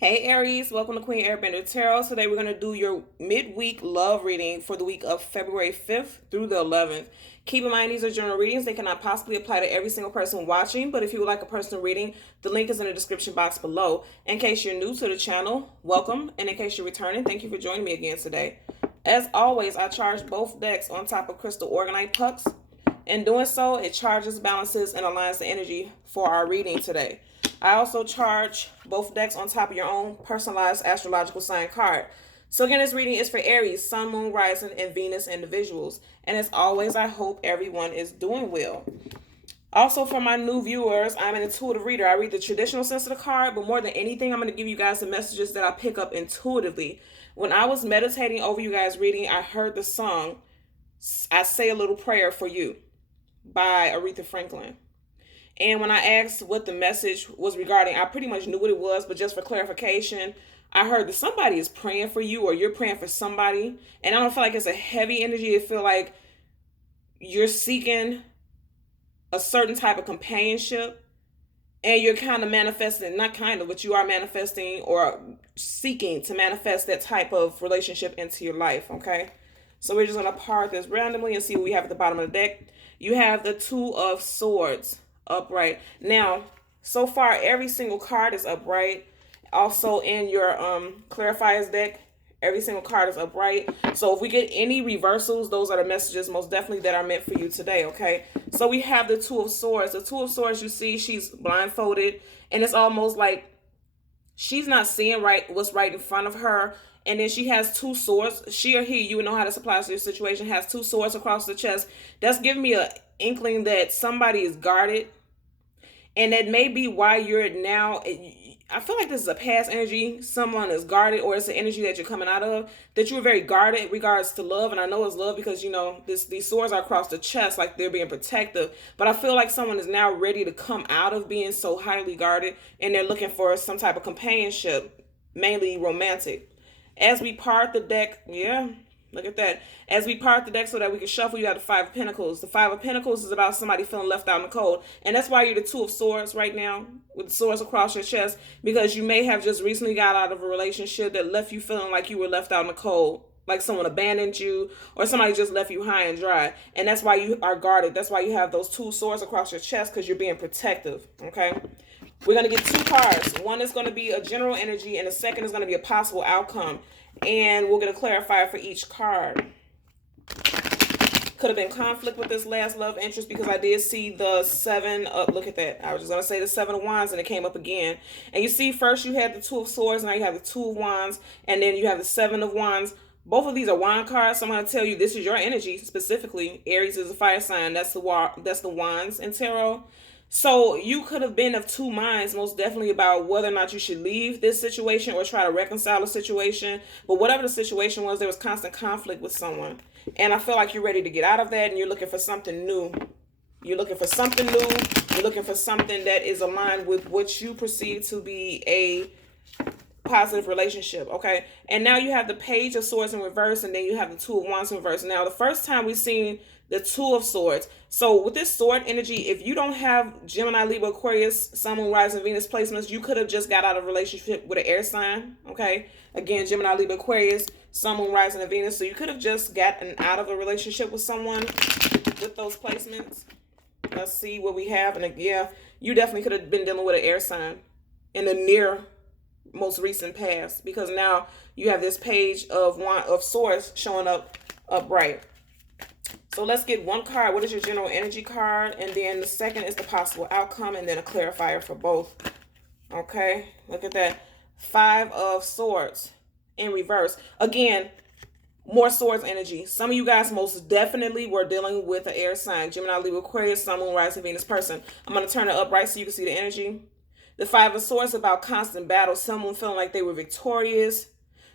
Hey Aries, welcome to Queen Airbender Tarot. Today we're going to do your midweek love reading for the week of February 5th through the 11th. Keep in mind these are general readings. They cannot possibly apply to every single person watching, but if you would like a personal reading, the link is in the description box below. In case you're new to the channel, welcome, and in case you're returning, thank you for joining me again today. As always, I charge both decks on top of crystal organite pucks. In doing so, it charges, balances, and aligns the energy for our reading today. I also charge both decks on top of your own personalized astrological sign card. So again, this reading is for Aries, Sun, Moon, Rising, and Venus individuals. And as always, I hope everyone is doing well. Also, for my new viewers, I'm an intuitive reader. I read the traditional sense of the card, but more than anything, I'm going to give you guys the messages that I pick up intuitively. When I was meditating over you guys' reading, I heard the song, I Say a Little Prayer for You by Aretha Franklin. And when I asked what the message was regarding, I pretty much knew what it was, but just for clarification, I heard that somebody is praying for you or you're praying for somebody. And I don't feel like it's a heavy energy. I feel like you're seeking a certain type of companionship and you're kind of manifesting, not kind of, but you are manifesting or seeking to manifest that type of relationship into your life, okay? So we're just going to part this randomly and see what we have at the bottom of the deck. You have the Two of Swords upright. Now, so far, every single card is upright. Also, in your clarifiers deck, every single card is upright. So if we get any reversals, those are the messages most definitely that are meant for you today, okay? So we have the Two of Swords. The Two of Swords, you see, she's blindfolded, and it's almost like she's not seeing what's right in front of her. And then she has two swords. She or he, you would know how to apply to your situation, has two swords across the chest. That's giving me an inkling that somebody is guarded. And that may be why you're now, I feel like this is a past energy. Someone is guarded, or it's an energy that you're coming out of, that you were very guarded in regards to love. And I know it's love because, you know, these swords are across the chest, like they're being protective. But I feel like someone is now ready to come out of being so highly guarded, and they're looking for some type of companionship, mainly romantic. As we part the deck, yeah, look at that. As we part the deck so that we can shuffle, you have the Five of Pentacles. The Five of Pentacles is about somebody feeling left out in the cold. And that's why you're the Two of Swords right now, with the swords across your chest, because you may have just recently got out of a relationship that left you feeling like you were left out in the cold, like someone abandoned you, or somebody just left you high and dry. And that's why you are guarded. That's why you have those two swords across your chest, because you're being protective, okay? We're going to get two cards. One is going to be a general energy, and the second is going to be a possible outcome. And we'll get a clarifier for each card. Could have been conflict with this last love interest, because I did see the seven. Look at that. I was just going to say the Seven of Wands, and it came up again. And you see, first you had the Two of Swords, now you have the Two of Wands, and then you have the Seven of Wands. Both of these are wand cards, so I'm going to tell you this is your energy specifically. Aries is a fire sign. That's the wands in tarot. So you could have been of two minds, most definitely, about whether or not you should leave this situation or try to reconcile the situation. But whatever the situation was, there was constant conflict with someone. And I feel like you're ready to get out of that, and you're looking for something new. You're looking for something new. You're looking for something that is aligned with what you perceive to be a positive relationship, okay? And now you have the Page of Swords in reverse, and then you have the Two of Wands in reverse. Now, the first time we've seen the Two of Swords. So with this sword energy, if you don't have Gemini, Libra, Aquarius, Sun, Moon, Rising, Venus placements, you could have just got out of a relationship with an air sign, okay? Again, Gemini, Libra, Aquarius, Sun, Moon, Rising, and Venus. So you could have just gotten out of a relationship with someone with those placements. Let's see what we have. And yeah, you definitely could have been dealing with an air sign in the near most recent past, because now you have this Page of Swords showing up upright. So let's get one card. What is your general energy card? And then the second is the possible outcome, and then a clarifier for both. Okay, look at that. Five of Swords in reverse. Again, more swords energy. Some of you guys most definitely were dealing with an air sign. Gemini, Libra, Aquarius, Sun, Moon, Rising, Venus person. I'm going to turn it upright so you can see the energy. The Five of Swords is about constant battle. Someone feeling like they were victorious.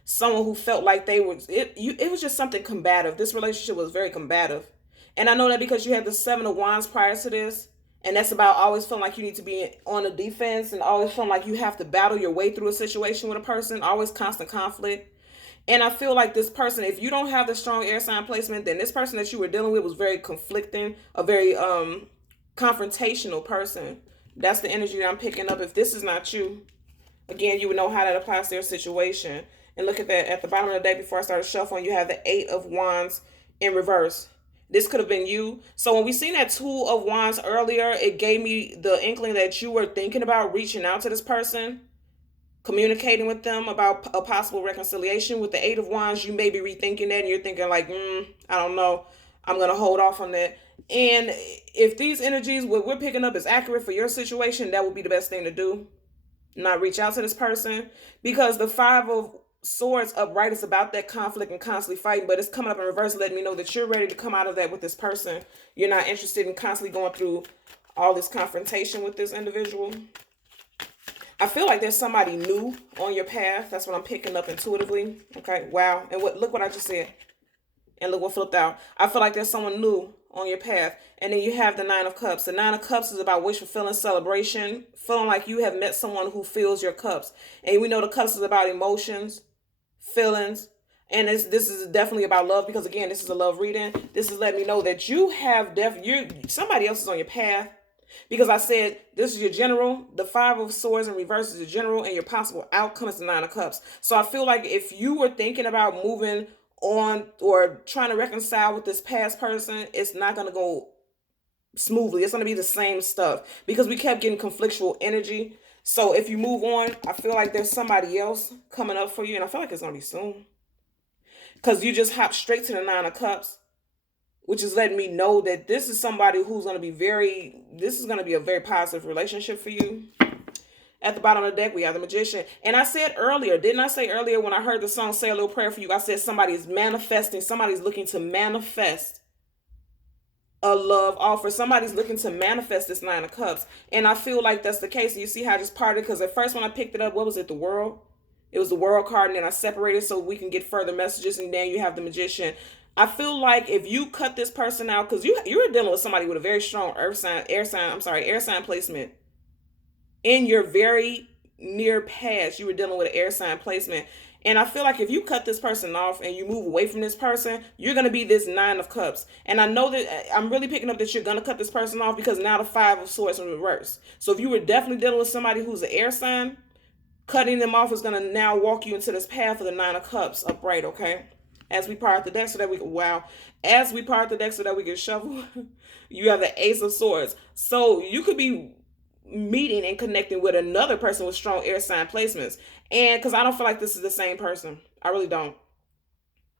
Someone who felt like they were, it was just something combative. This relationship was very combative. And I know that because you had the Seven of Wands prior to this. And that's about always feeling like you need to be on the defense, and always feeling like you have to battle your way through a situation with a person. Always constant conflict. And I feel like this person, if you don't have the strong air sign placement, then this person that you were dealing with was very conflicting, a very confrontational person. That's the energy that I'm picking up if this is not you. Again, you would know how that applies to their situation. And look at that. At the bottom of the deck before I started shuffling, you have the Eight of Wands in reverse. This could have been you. So when we seen that Two of Wands earlier, it gave me the inkling that you were thinking about reaching out to this person, communicating with them about a possible reconciliation. With the Eight of Wands, you may be rethinking that and you're thinking like, I don't know. I'm going to hold off on that. And if these energies, what we're picking up is accurate for your situation, that would be the best thing to do. Not reach out to this person, because the Five of Swords upright is about that conflict and constantly fighting, but it's coming up in reverse, letting me know that you're ready to come out of that with this person. You're not interested in constantly going through all this confrontation with this individual. I feel like there's somebody new on your path. That's what I'm picking up intuitively. Okay, wow. And look what I just said. And look what flipped out. I feel like there's someone new on your path. And then you have the Nine of Cups. The Nine of Cups is about wish fulfilling, celebration, feeling like you have met someone who fills your cups. And we know the cups is about emotions, feelings, and this is definitely about love, because again, this is a love reading. This is letting me know that you have somebody else is on your path, because I said this is your general. The Five of Swords in reverse is your general, and your possible outcome is the Nine of Cups. So I feel like if you were thinking about moving on or trying to reconcile with this past person, it's not going to go smoothly. It's going to be the same stuff, because we kept getting conflictual energy. So if you move on, I feel like there's somebody else coming up for you, and I feel like it's going to be soon, because you just hop straight to the Nine of Cups, which is letting me know that this is somebody who's going to be this is going to be a very positive relationship for you. At the bottom of the deck, we have the Magician. And I said earlier, didn't I say earlier when I heard the song Say a Little Prayer for You, I said somebody's manifesting, somebody's looking to manifest a love offer. Somebody's looking to manifest this Nine of Cups. And I feel like that's the case. You see how I just parted? Because at first when I picked it up, what was it? The World? It was the World card, and then I separated so we can get further messages, and then you have the Magician. I feel like if you cut this person out, because you're dealing with somebody with a very strong air sign placement. In your very near past, you were dealing with an air sign placement. And I feel like if you cut this person off and you move away from this person, you're going to be this Nine of Cups. And I know that I'm really picking up that you're going to cut this person off, because now the Five of Swords in reverse. So if you were definitely dealing with somebody who's an air sign, cutting them off is going to now walk you into this path of the Nine of Cups upright, okay? As we part the deck so that we can, as we part the deck so that we can shuffle, you have the Ace of Swords. So you could be meeting and connecting with another person with strong air sign placements. And because I don't feel like this is the same person. I really don't.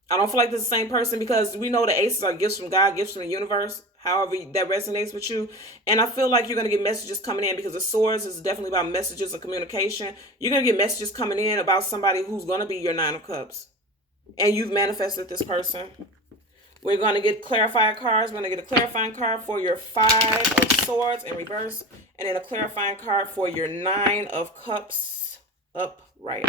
I don't feel like this is the same person, because we know the aces are gifts from God, gifts from the universe, however that resonates with you. And I feel like you're going to get messages coming in, because the Swords is definitely about messages and communication. You're going to get messages coming in about somebody who's going to be your Nine of Cups. And you've manifested this person. We're going to get clarifying cards. We're going to get a clarifying card for your Five of Swords in reverse, and then a clarifying card for your Nine of Cups upright.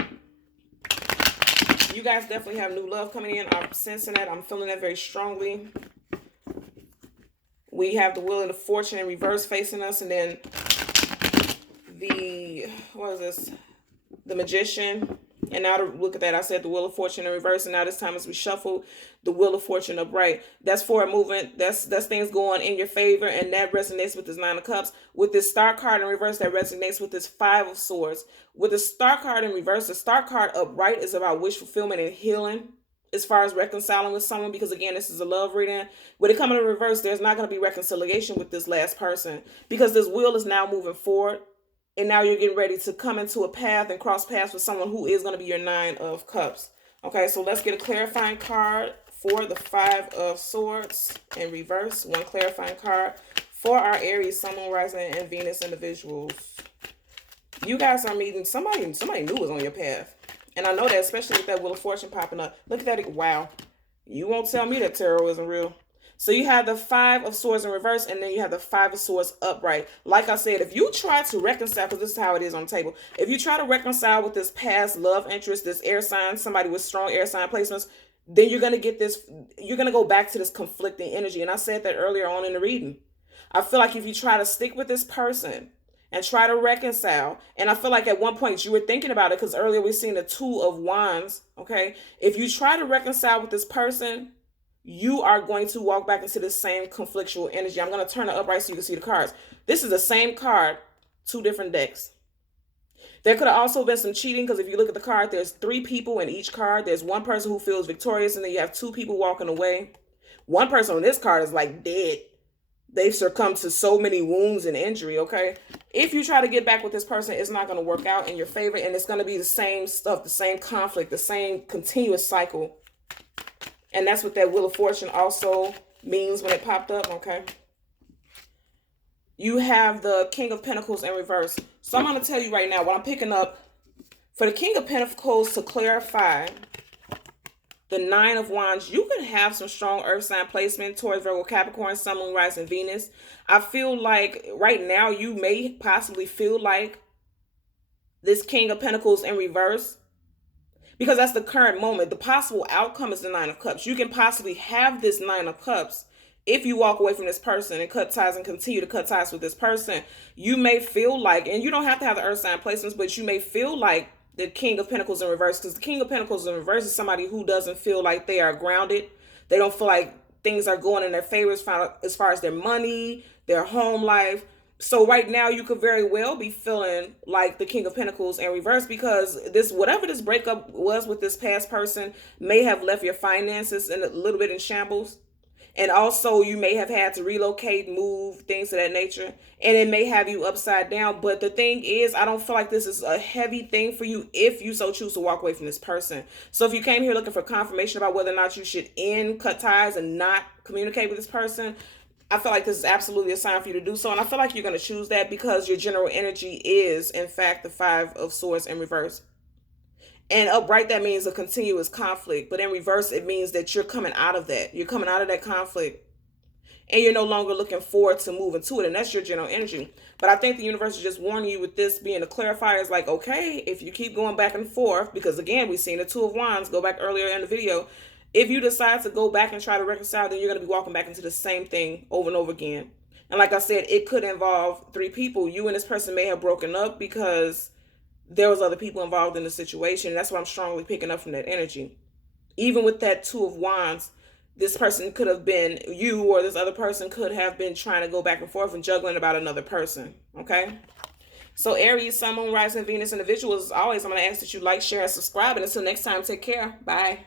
You guys definitely have new love coming in. I'm sensing that. I'm feeling that very strongly. We have the Wheel of the Fortune in reverse facing us, and then the Magician. And now to look at that, I said the Wheel of Fortune in reverse, and now this time as we shuffle, the Wheel of Fortune upright. That's forward movement. That's things going in your favor, and that resonates with this Nine of Cups. With this Star card in reverse, that resonates with this Five of Swords. With the Star card in reverse, the Star card upright is about wish fulfillment and healing, as far as reconciling with someone, because again, this is a love reading. With it coming in reverse, there's not going to be reconciliation with this last person, because this wheel is now moving forward. And now you're getting ready to come into a path and cross paths with someone who is going to be your Nine of Cups. Okay, so let's get a clarifying card for the Five of Swords in reverse. One clarifying card for our Aries, Sun, Moon, Rising, and Venus individuals. You guys are meeting somebody new is on your path. And I know that, especially with that Wheel of Fortune popping up. Look at that. Wow. You won't tell me that tarot isn't real. So you have the Five of Swords in reverse, and then you have the Five of Swords upright. Like I said, if you try to reconcile, because this is how it is on the table, if you try to reconcile with this past love interest, this air sign, somebody with strong air sign placements, then you're going to get this, you're going to go back to this conflicting energy. And I said that earlier on in the reading. I feel like if you try to stick with this person and try to reconcile, and I feel like at one point you were thinking about it, because earlier we seen the Two of Wands, okay? If you try to reconcile with this person, you are going to walk back into the same conflictual energy. I'm going to turn it upright so you can see the cards. This is the same card, two different decks. There could have also been some cheating because if you look at the card, there's 3 people in each card. There's one person who feels victorious, and then you have 2 people walking away. One person on this card is like dead. They've succumbed to so many wounds and injury, okay? If you try to get back with this person, it's not going to work out in your favor, and it's going to be the same stuff, the same conflict, the same continuous cycle. And that's what that Wheel of Fortune also means when it popped up, okay? You have the King of Pentacles in reverse. So I'm going to tell you right now what I'm picking up. For the King of Pentacles to clarify the 9 of Wands, you can have some strong earth sign placement towards Virgo, Capricorn, Sun, Moon, Rising, Venus. I feel like right now you may possibly feel like this King of Pentacles in reverse because that's the current moment. The possible outcome is the 9 of Cups. You can possibly have this 9 of Cups if you walk away from this person and cut ties and continue to cut ties with this person. You may feel like, and you don't have to have the earth sign placements, but you may feel like the King of Pentacles in reverse, because the King of Pentacles in reverse is somebody who doesn't feel like they are grounded. They don't feel like things are going in their favor as far as their money, their home life. So right now you could very well be feeling like the King of Pentacles in reverse because this, whatever this breakup was with this past person, may have left your finances in a little bit in shambles. And also you may have had to relocate, move, things of that nature. And it may have you upside down. But the thing is, I don't feel like this is a heavy thing for you if you so choose to walk away from this person. So if you came here looking for confirmation about whether or not you should cut ties and not communicate with this person, I feel like this is absolutely a sign for you to do so. And I feel like you're going to choose that because your general energy is, in fact, the 5 of Swords in reverse. And upright, that means a continuous conflict. But in reverse, it means that you're coming out of that. You're coming out of that conflict. And you're no longer looking forward to moving to it. And that's your general energy. But I think the universe is just warning you with this being a clarifier. It's like, okay, if you keep going back and forth, because again, we've seen the 2 of Wands, go back earlier in the video. If you decide to go back and try to reconcile, then you're going to be walking back into the same thing over and over again. And like I said, it could involve 3 people. You and this person may have broken up because there was other people involved in the situation. That's what I'm strongly picking up from that energy. Even with that 2 of Wands, this person could have been you, or this other person could have been trying to go back and forth and juggling about another person. Okay? So Aries, Sun, Moon, Rising, Venus individuals, as always, I'm going to ask that you like, share, and subscribe. And until next time, take care. Bye.